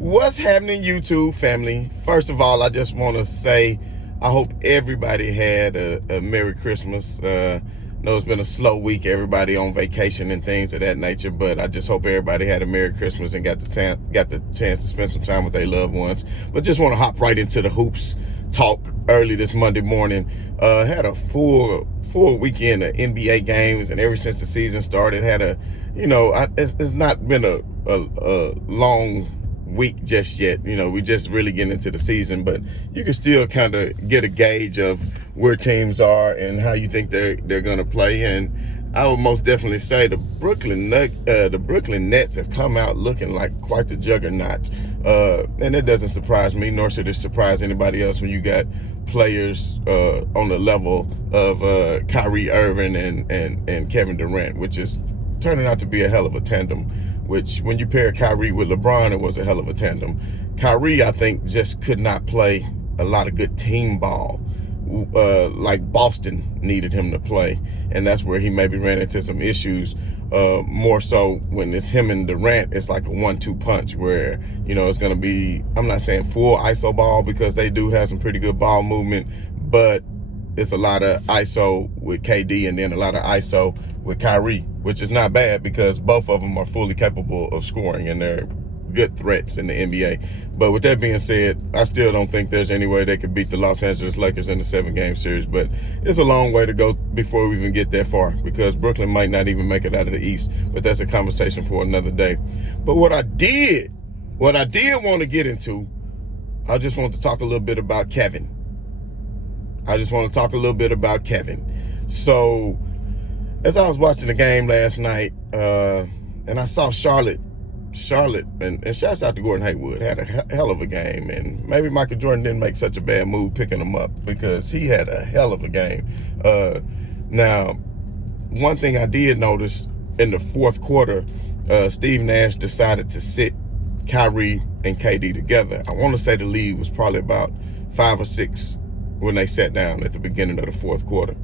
What's happening, YouTube family? First of all, I just want to say I hope everybody had a Merry Christmas. Know it's been a slow week, everybody on vacation and things of that nature, but I just hope everybody had a Merry Christmas and got the chance to spend some time with their loved ones. But just want to hop right into the hoops talk early this Monday morning. Had a full weekend of NBA games, and ever since the season started, it's not been a long week just yet. We just really getting into the season, but you can still kind of get a gauge of where teams are and how you think they're going to play. And I would most definitely say the Brooklyn Nets have come out looking like quite the juggernaut. And it doesn't surprise me, nor should it surprise anybody else when you got players on the level of Kyrie Irving and Kevin Durant, which is turning out to be a hell of a tandem. Which, when you pair Kyrie with LeBron, it was a hell of a tandem. Kyrie, I think, just could not play a lot of good team ball like Boston needed him to play. And that's where he maybe ran into some issues. More so when it's him and Durant, it's like a 1-2 punch where, it's going to be, I'm not saying full ISO ball because they do have some pretty good ball movement, but it's a lot of ISO with KD and then a lot of ISO with Kyrie, which is not bad because both of them are fully capable of scoring and they're good threats in the NBA. But with that being said, I still don't think there's any way they could beat the Los Angeles Lakers in the 7-game series. But it's a long way to go before we even get that far because Brooklyn might not even make it out of the East. But that's a conversation for another day. But what I did want to get into, I just want to talk a little bit about Kevin. So, as I was watching the game last night, and I saw Charlotte, and shouts out to Gordon Hayward, had a hell of a game, and maybe Michael Jordan didn't make such a bad move picking him up because he had a hell of a game. Now, one thing I did notice in the fourth quarter, Steve Nash decided to sit Kyrie and KD together. I want to say the lead was probably about 5 or 6 when they sat down at the beginning of the fourth quarter.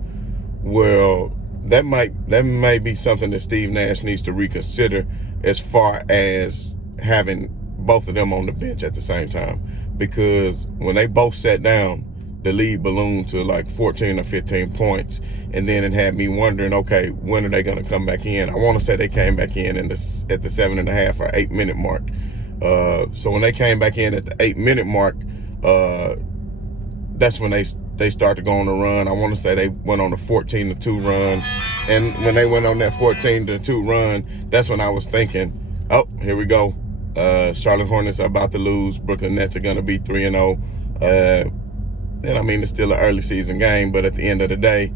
Well, that may be something that Steve Nash needs to reconsider as far as having both of them on the bench at the same time. Because when they both sat down, the lead ballooned to like 14 or 15 points. And then it had me wondering, okay, when are they going to come back in? I want to say they came back in at the 7.5 or 8 minute mark. So when they came back in at the 8 minute mark, that's when they start to go on a run. I want to say they went on a 14-2 run. And when they went on that 14-2 run, that's when I was thinking, oh, here we go. Charlotte Hornets are about to lose. Brooklyn Nets are going to be 3-0. And I mean, it's still an early season game, but at the end of the day,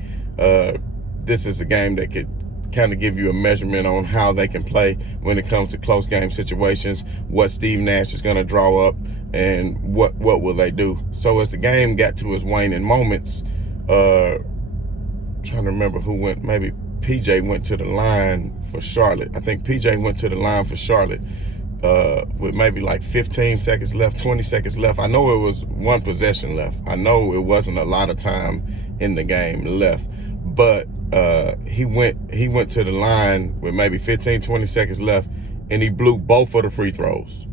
this is a game that could kind of give you a measurement on how they can play when it comes to close game situations, what Steve Nash is going to draw up, and what will they do. So as the game got to its waning moments, trying to remember who went, maybe PJ went to the line for Charlotte. I think PJ went to the line for Charlotte with maybe like 15 seconds left, 20 seconds left. I know it was one possession left. I know it wasn't a lot of time in the game left, but he went to the line with maybe 15, 20 seconds left, and he blew both of the free throws.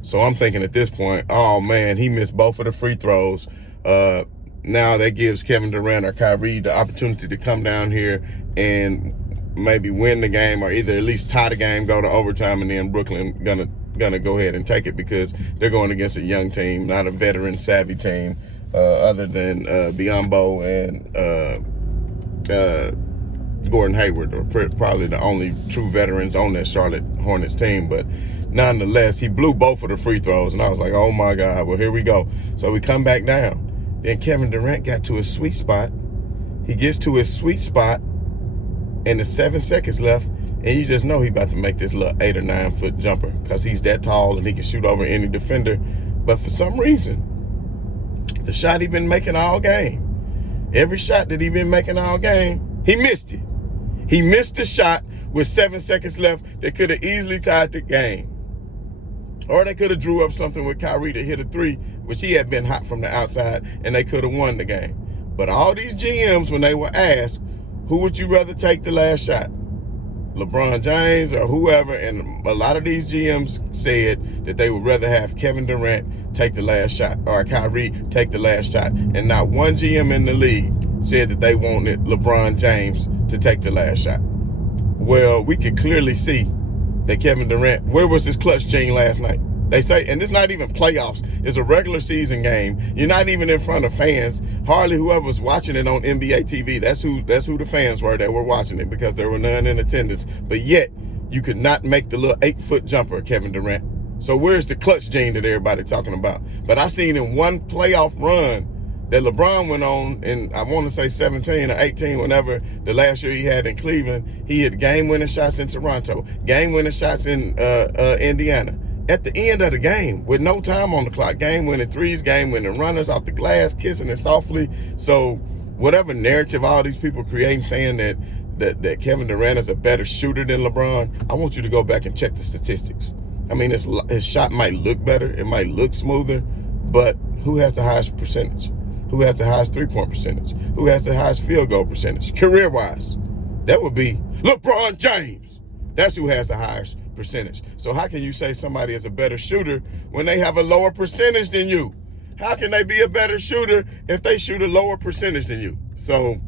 So I'm thinking at this point, oh man, he missed both of the free throws. Now that gives Kevin Durant or Kyrie the opportunity to come down here and maybe win the game, or either at least tie the game, go to overtime, and then Brooklyn gonna go ahead and take it because they're going against a young team, not a veteran savvy team, other than Biombo and Gordon Hayward are probably the only true veterans on that Charlotte Hornets team. But nonetheless, he blew both of the free throws, and I was like, oh my God, well, here we go. So we come back down. Then Kevin Durant got to his sweet spot. He gets to his sweet spot, and there's 7 seconds left, and you just know he about to make this little 8 or 9 foot jumper because he's that tall and he can shoot over any defender. But for some reason, the shot he been making all game, every shot that he been making all game, he missed it. He missed the shot with 7 seconds left that could have easily tied the game. Or they could have drew up something with Kyrie to hit a 3, which he had been hot from the outside, and they could have won the game. But all these GMs, when they were asked, who would you rather take the last shot? LeBron James or whoever, and a lot of these GMs said that they would rather have Kevin Durant take the last shot or Kyrie take the last shot. And not one GM in the league said that they wanted LeBron James to take the last shot. Well, we could clearly see that Kevin Durant, where was his clutch gene last night? They say, and it's not even playoffs. It's a regular season game. You're not even in front of fans. Hardly whoever's watching it on NBA TV. That's who the fans were that were watching it, because there were none in attendance. But yet, you could not make the little 8-foot jumper, Kevin Durant. So where's the clutch gene that everybody talking about? But I seen in one playoff run that LeBron went on in, I want to say 17 or 18, whenever the last year he had in Cleveland, he had game-winning shots in Toronto, game-winning shots in Indiana. At the end of the game, with no time on the clock, game-winning threes, game-winning runners off the glass, kissing it softly. So whatever narrative all these people creating, saying that Kevin Durant is a better shooter than LeBron, I want you to go back and check the statistics. I mean, his shot might look better, it might look smoother, but who has the highest percentage? Who has the highest three-point percentage? Who has the highest field goal percentage? Career-wise, that would be LeBron James. That's who has the highest percentage. So how can you say somebody is a better shooter when they have a lower percentage than you? How can they be a better shooter if they shoot a lower percentage than you? So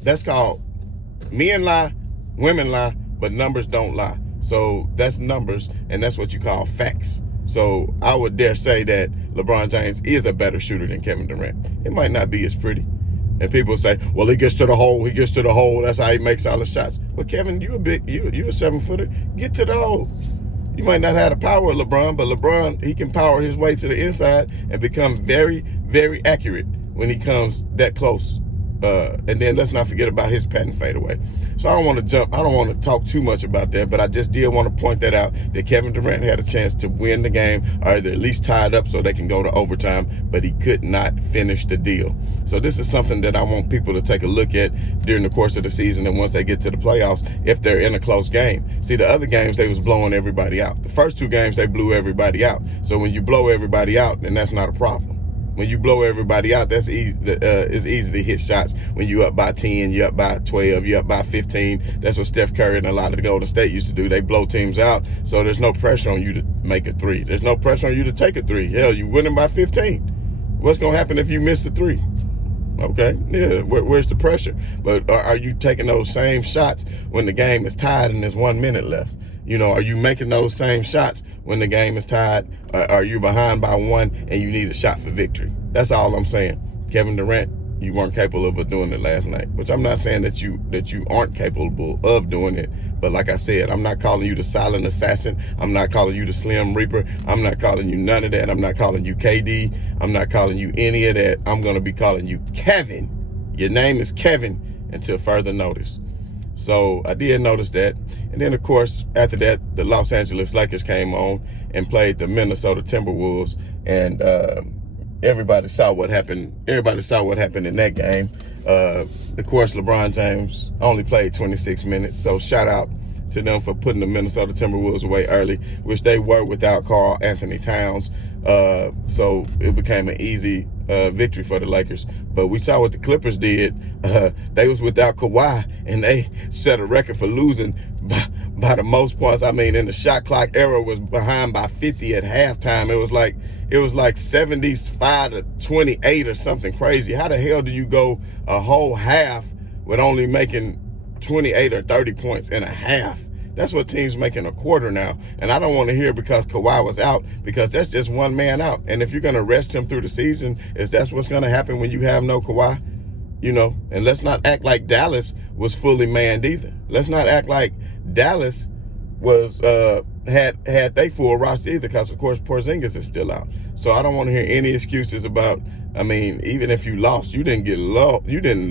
that's called men lie, women lie, but numbers don't lie. So that's numbers, and that's what you call facts. So I would dare say that LeBron James is a better shooter than Kevin Durant. It might not be as pretty. And people say, well, he gets to the hole, that's how he makes all the shots. Well, Kevin, you a 7-footer, get to the hole. You might not have the power of LeBron, but LeBron, he can power his way to the inside and become very, very accurate when he comes that close. And then let's not forget about his patent fadeaway. So I don't want to talk too much about that, but I just did want to point that out, that Kevin Durant had a chance to win the game, or either at least tie it up so they can go to overtime, but he could not finish the deal. So this is something that I want people to take a look at during the course of the season, and once they get to the playoffs, if they're in a close game. See, the other games, they was blowing everybody out. The first 2 games, they blew everybody out. So when you blow everybody out, then that's not a problem. When you blow everybody out, that's easy. It's easy to hit shots. When you up by 10, you up by 12, you up by 15. That's what Steph Curry and a lot of the Golden State used to do. They blow teams out, so there's no pressure on you to make a 3. There's no pressure on you to take a 3. Hell, you winning by 15. What's gonna happen if you miss the 3? Okay, yeah, where's the pressure? But are you taking those same shots when the game is tied and there's 1 minute left? You know, are you making those same shots when the game is tied? Are you behind by 1 and you need a shot for victory? That's all I'm saying. Kevin Durant, you weren't capable of doing it last night, which I'm not saying that you aren't capable of doing it. But like I said, I'm not calling you the silent assassin. I'm not calling you the Slim Reaper. I'm not calling you none of that. I'm not calling you KD. I'm not calling you any of that. I'm going to be calling you Kevin. Your name is Kevin until further notice. So I did notice that. And then, of course, after that, the Los Angeles Lakers came on and played the Minnesota Timberwolves. And everybody saw what happened. Everybody saw what happened in that game. Of course, LeBron James only played 26 minutes. So shout out to them for putting the Minnesota Timberwolves away early, which they were without Karl Anthony Towns. So it became an easy victory for the Lakers. But we saw what the Clippers did. They was without Kawhi, and they set a record for losing by the most points. I mean, in the shot clock era, was behind by 50 at halftime. It was like 75 to 28 or something crazy. How the hell do you go a whole half with only making 28 or 30 points in a half? That's what teams make in a quarter now. And I don't want to hear because Kawhi was out, because that's just one man out. And if you're going to rest him through the season, that's what's going to happen when you have no Kawhi? You know, and let's not act like Dallas was fully manned either. Let's not act like Dallas was had they full roster either, because of course Porzingis is still out. So I don't want to hear any excuses about, I mean, even if you lost, you didn't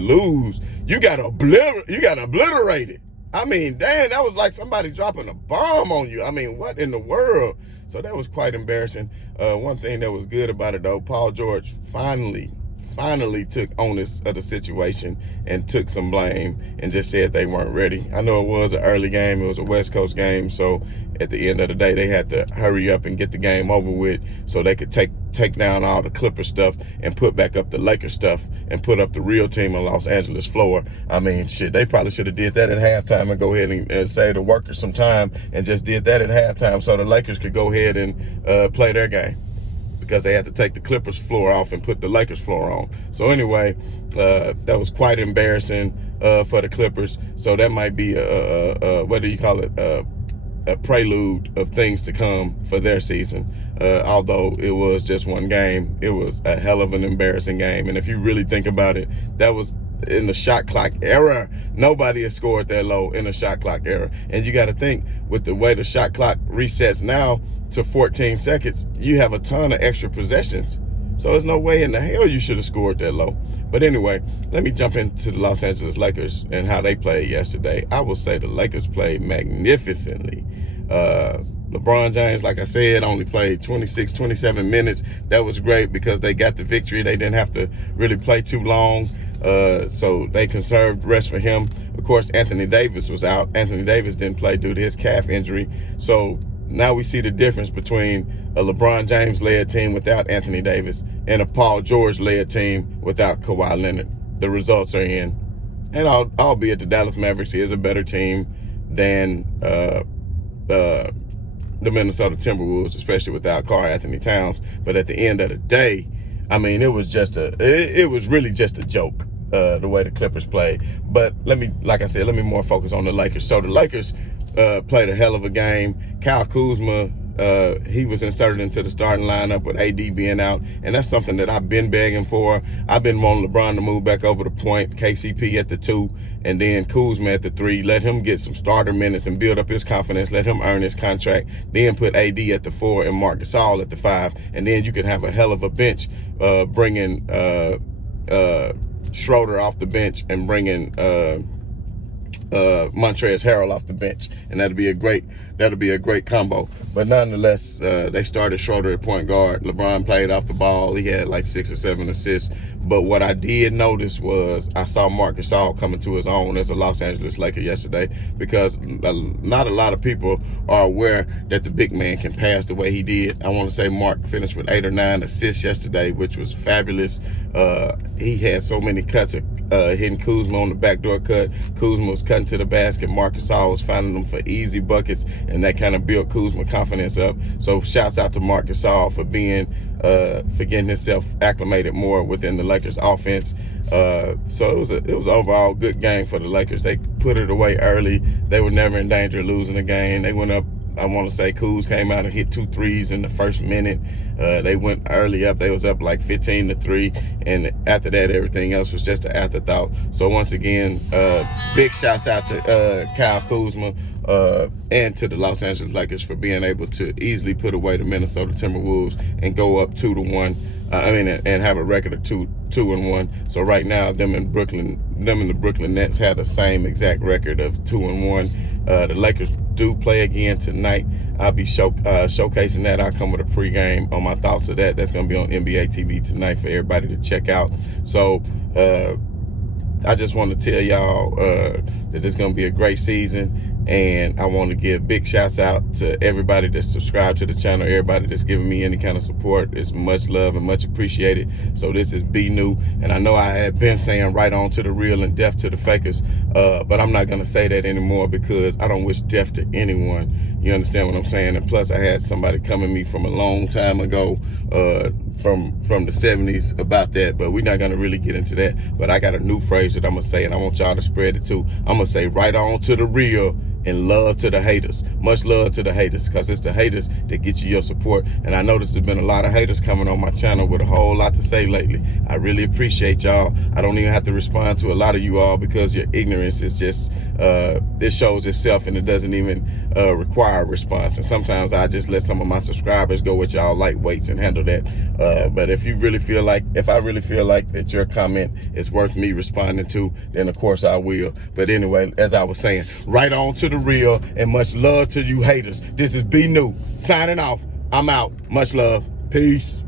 lose. You got obliterated. I mean, damn, that was like somebody dropping a bomb on you. I mean, what in the world? So that was quite embarrassing. One thing that was good about it, though, Paul George finally finally took onus of the situation and took some blame and just said they weren't ready. I know it was an early game. It was a West Coast game. So at the end of the day, they had to hurry up and get the game over with so they could take down all the Clipper stuff and put back up the Lakers stuff and put up the real team on Los Angeles floor. I mean, shit, they probably should have did that at halftime and go ahead and save the workers some time and just did that at halftime so the Lakers could go ahead and play their game, because they had to take the Clippers floor off and put the Lakers floor on. So anyway, that was quite embarrassing for the Clippers. So that might be what do you call it? A prelude of things to come for their season. Although it was just one game, it was a hell of an embarrassing game. And if you really think about it, that was in the shot clock era. Nobody has scored that low in the shot clock era. And you got to think, with the way the shot clock resets now to 14 seconds, you have a ton of extra possessions. So there's no way in the hell you should have scored that low. But anyway, let me jump into the Los Angeles Lakers and how they played yesterday. I will say the Lakers played magnificently. LeBron James, like I said, only played 26, 27 minutes. That was great because they got the victory. They didn't have to really play too long. So they conserved rest for him. Of course, Anthony Davis was out. Anthony Davis didn't play due to his calf injury. So now we see the difference between a LeBron James-led team without Anthony Davis and a Paul George-led team without Kawhi Leonard. The results are in. And albeit the Dallas Mavericks is a better team than the Minnesota Timberwolves, especially without Karl Anthony Towns. But at the end of the day, I mean, it was really just a joke, the way the Clippers played. But let me more focus on the Lakers. So the Lakers played a hell of a game. Kyle Kuzma, he was inserted into the starting lineup with AD being out, and that's something that I've been begging for. I've been wanting LeBron to move back over the point, KCP at the 2, and then Kuzma at the 3. Let him get some starter minutes and build up his confidence. Let him earn his contract. Then put AD at the 4 and Marc Gasol at the 5, and then you can have a hell of a bench, bringing Schroeder off the bench and bringing Montrezl Harrell off the bench, and that'll be a great combo. But nonetheless, they started Schroeder at point guard. LeBron played off the ball. He had like 6 or 7 assists. But what I did notice was I saw Marc Gasol coming to his own as a Los Angeles Laker yesterday, because not a lot of people are aware that the big man can pass the way he did. I want to say Marc finished with 8 or 9 assists yesterday, which was fabulous. He had so many cuts, hitting Kuzma on the backdoor cut. Kuzma was cutting to the basket. Marc Gasol was finding them for easy buckets, and that kind of built Kuzma confidence up. So shouts out to Marc Gasol for getting himself acclimated more within the Lakers offense. So it was overall good game for the Lakers. They put it away early. They were never in danger of losing the game. They went up, I want to say Kuz came out and hit 2 threes in the first minute. They went early up. They was up like 15-3. And after that, everything else was just an afterthought. So once again, big shouts out to Kyle Kuzma and to the Los Angeles Lakers for being able to easily put away the Minnesota Timberwolves and go up 2-1. And have a record of 2-1. So right now, them and the Brooklyn Nets have the same exact record of 2-1. The Lakers do play again tonight. I'll be showcasing that. I'll come with a pregame on my thoughts of that. That's going to be on NBA TV tonight for everybody to check out. So I just want to tell y'all that it's going to be a great season. And I want to give big shouts out to everybody that's subscribed to the channel, everybody that's giving me any kind of support. It's much love and much appreciated. So this is Be New. And I know I had been saying right on to the real and death to the fakers, but I'm not going to say that anymore because I don't wish death to anyone. You understand what I'm saying? And plus, I had somebody come at me from a long time ago, from the 70s about that, but we're not going to really get into that. But I got a new phrase that I'm going to say, and I want y'all to spread it too. I'm going to say right on to the real and love to the haters. Much love to the haters, because it's the haters that get you your support. And I noticed there's been a lot of haters coming on my channel with a whole lot to say lately. I really appreciate y'all. I don't even have to respond to a lot of you all because your ignorance is just, it shows itself, and it doesn't even require a response. And sometimes I just let some of my subscribers go with y'all lightweights and handle that. But if I really feel like that your comment is worth me responding to, then of course I will. But anyway, as I was saying, right on to the real, and much love to you haters. This is Be New signing off. I'm out. Much love. Peace.